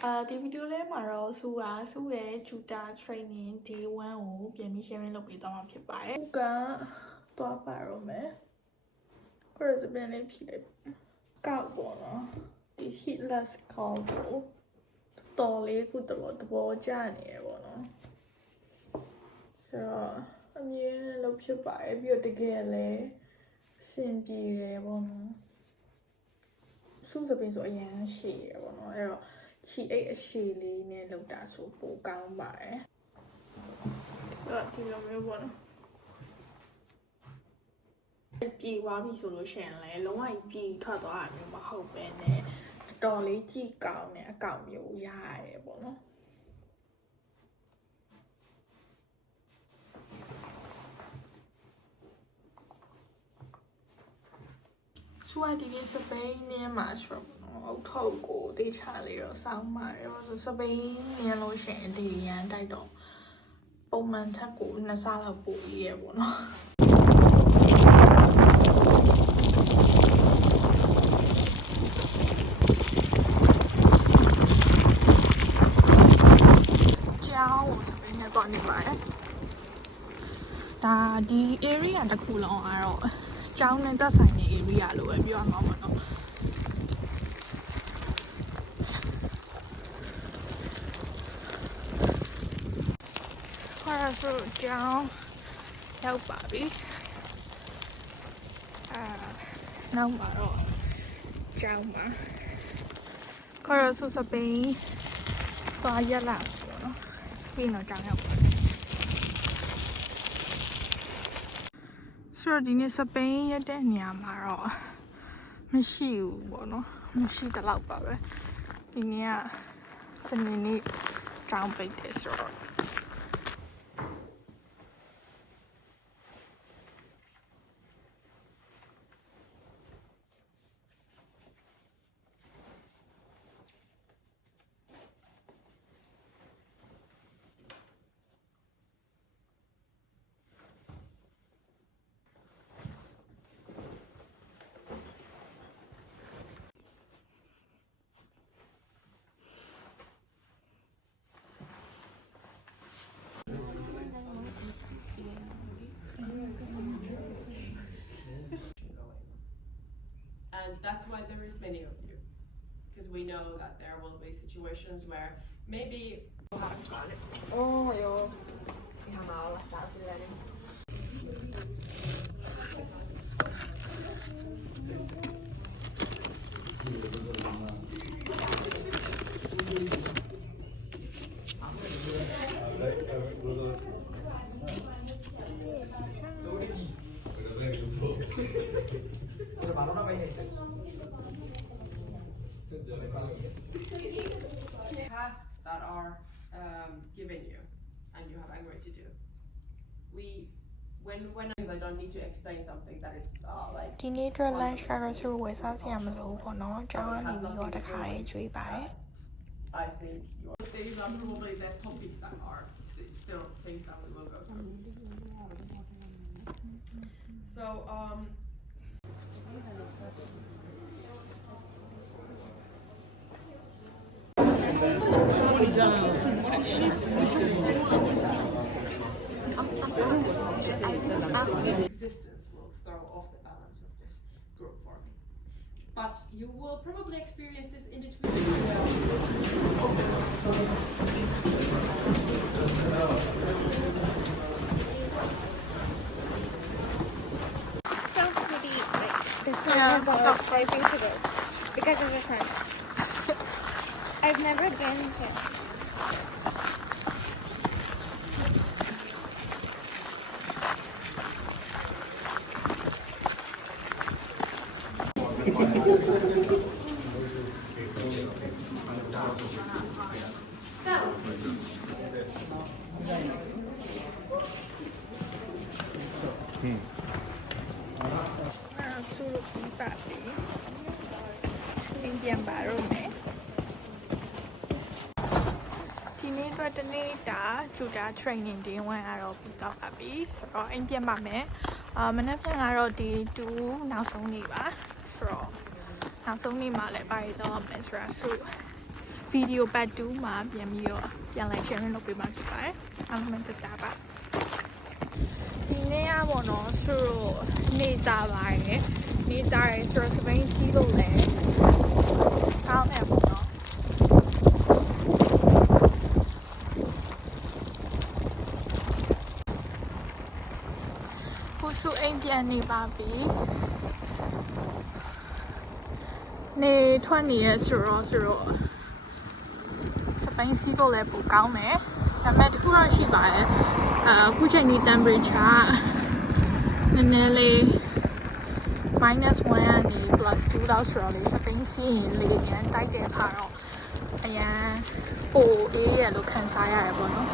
ဒီဗီဒီယိုလေးမှာတော့ဆူရဲ့ Juta Training Day 1ကိုပြန်ပြီး sharing လုပ်ပေးသွားမှာဖြစ်ပါတယ်။ကတော့ပါတော့မယ်။ကိုရစပင်းလေးဖြည့်လိုက်ကောက်ပေါ့နော်။ဒီ heatless call ကိုတော်လေးခုတော့သဘောကျနေရပေါ့နော်။ဆိုတော့အမြင်နဲ့လုပ်ဖြစ်ပါတယ်ပြီးတော့တကယ်လည်းအဆင်ပြေတယ်ပေါ့နော်။ဆူစပင်းဆိုအရင်ရှည်ရပေါ့နော်။အဲ့တော့ချီအိတ်အရှည်လေးနဲ့လောက်တာဆိုပိုကောင်းပါတယ်ဆိုတော့ဒီလိုမျိုးပေါ့နော်ပြေသွားပြီဆိုလို့ရှိရင်လည်းလုံးဝပြေထွက်သွားတာမျိုးမဟုတ်ပဲနဲ့တော်လေးကြည့်ကောင်းတဲ့အကောင့်မျိုးရရတယ်ပေါ့နော်ဆိုတော့ဒီနေ့စပိန်နဲ့မှာဆိုတော့အုတ်ထုတ်ကိုတေးချလေးတော့စောင်းပါတယ်ဆိုစပိန်နဲ့လို့ရှိရင်ဒီရန်တိုက်တော့ပုံမှန်ထက်ကို2ဆလောက်ပိုပြီးရပေါ့နော်ကျောင်းကိုစပိန်နဲ့တော့နေပါတယ်ဒါဒီ area တစ်ခုလုံးကတော့ကျောင်းနဲ့သက်ဆိုင်တဲ့ area လို့ပဲပြောရမှာပေါ့နော်ဆိုကြောင်းရောက်ပါပြီနောက်မှာတော့ကျောင်းမှာခေါ်ရဆူစပိန်သွားရက်လာပေါ့နော်ပြီးတော့ကျောင်းရောက်ပါဆိုတော့ဒီနေ့စပိန်ရက်တဲ့နေရာမှာတော့မရှိဘူးပေါ့နော်မရှိတလောက်ပါပဲဒီနေ့ကစနေနေ့ကျောင်းပိတ်တယ်ဆိုတော့And that's why there is many of you, because we know that there will be situations where maybe Oh joo, ihanaa olla täällä silleen niin. tasks that are given you and you have agreed to do. When I don't need to explain something that it's like ဒီနေ့အတွက် lunch ကတော့ဆိုဝယ်စားစရာမလိုဘူးပေါ့နော်ကျောင်းကနေပြီးတော့တစ်ခါရေးကြွေးပါတယ် I think these are probably the topics that are still things that we will go through. So existence will throw off the balance of this group for me. But you will probably experience this in between. So pretty, like this is about driving to this because of the sun. I've never been here. Solo pintati Indian barone ဒီနေ့အတွက်တနေ့တာ Juta Training Day 1ကတော့ပြီးတော့ပါပြီဆိုတော့အိမ်ပြန်ပါမယ်မနေ့ပြန်ကတော့ Day 2နောက်ဆုံးနေ့ပါဆိုတော့နောက်ဆုံးနေ့မှာလည်းပါရတော့မယ်ဆိုတော့ video part 2မှာပြန်ပြီးတော့ပြန်လိုက် sharing လုပ်ပေးမှာဖြစ်ပါတယ်အားလုံးတက်တာပါဒီနေ့ကပေါ့နော်ဆိုတော့နေတာပါတယ်နေတာရယ်ဆိုတော့စပိန်စီးလို့လည်းကောင်းတယ်ပေါ့နော်ကိုစုအိမ်ပြန်နေပါပြီနေထွက်နေရဆိုတော့စပိန်စီးလို့လည်းပိုကောင်းမယ်ဒါပေမဲ့တခုတော့ရှိပါတယ်အခုချိန်ဒီ temperature နည်းနည်းလေး -1 ကနေ +2 လောက်ဆိုတော့လေစပိန်စီးရင်လေရန်တိုက်တဲ့အခါတော့အရန်ပိုအေးရလို့ခံစားရတယ်ပေါ့နော်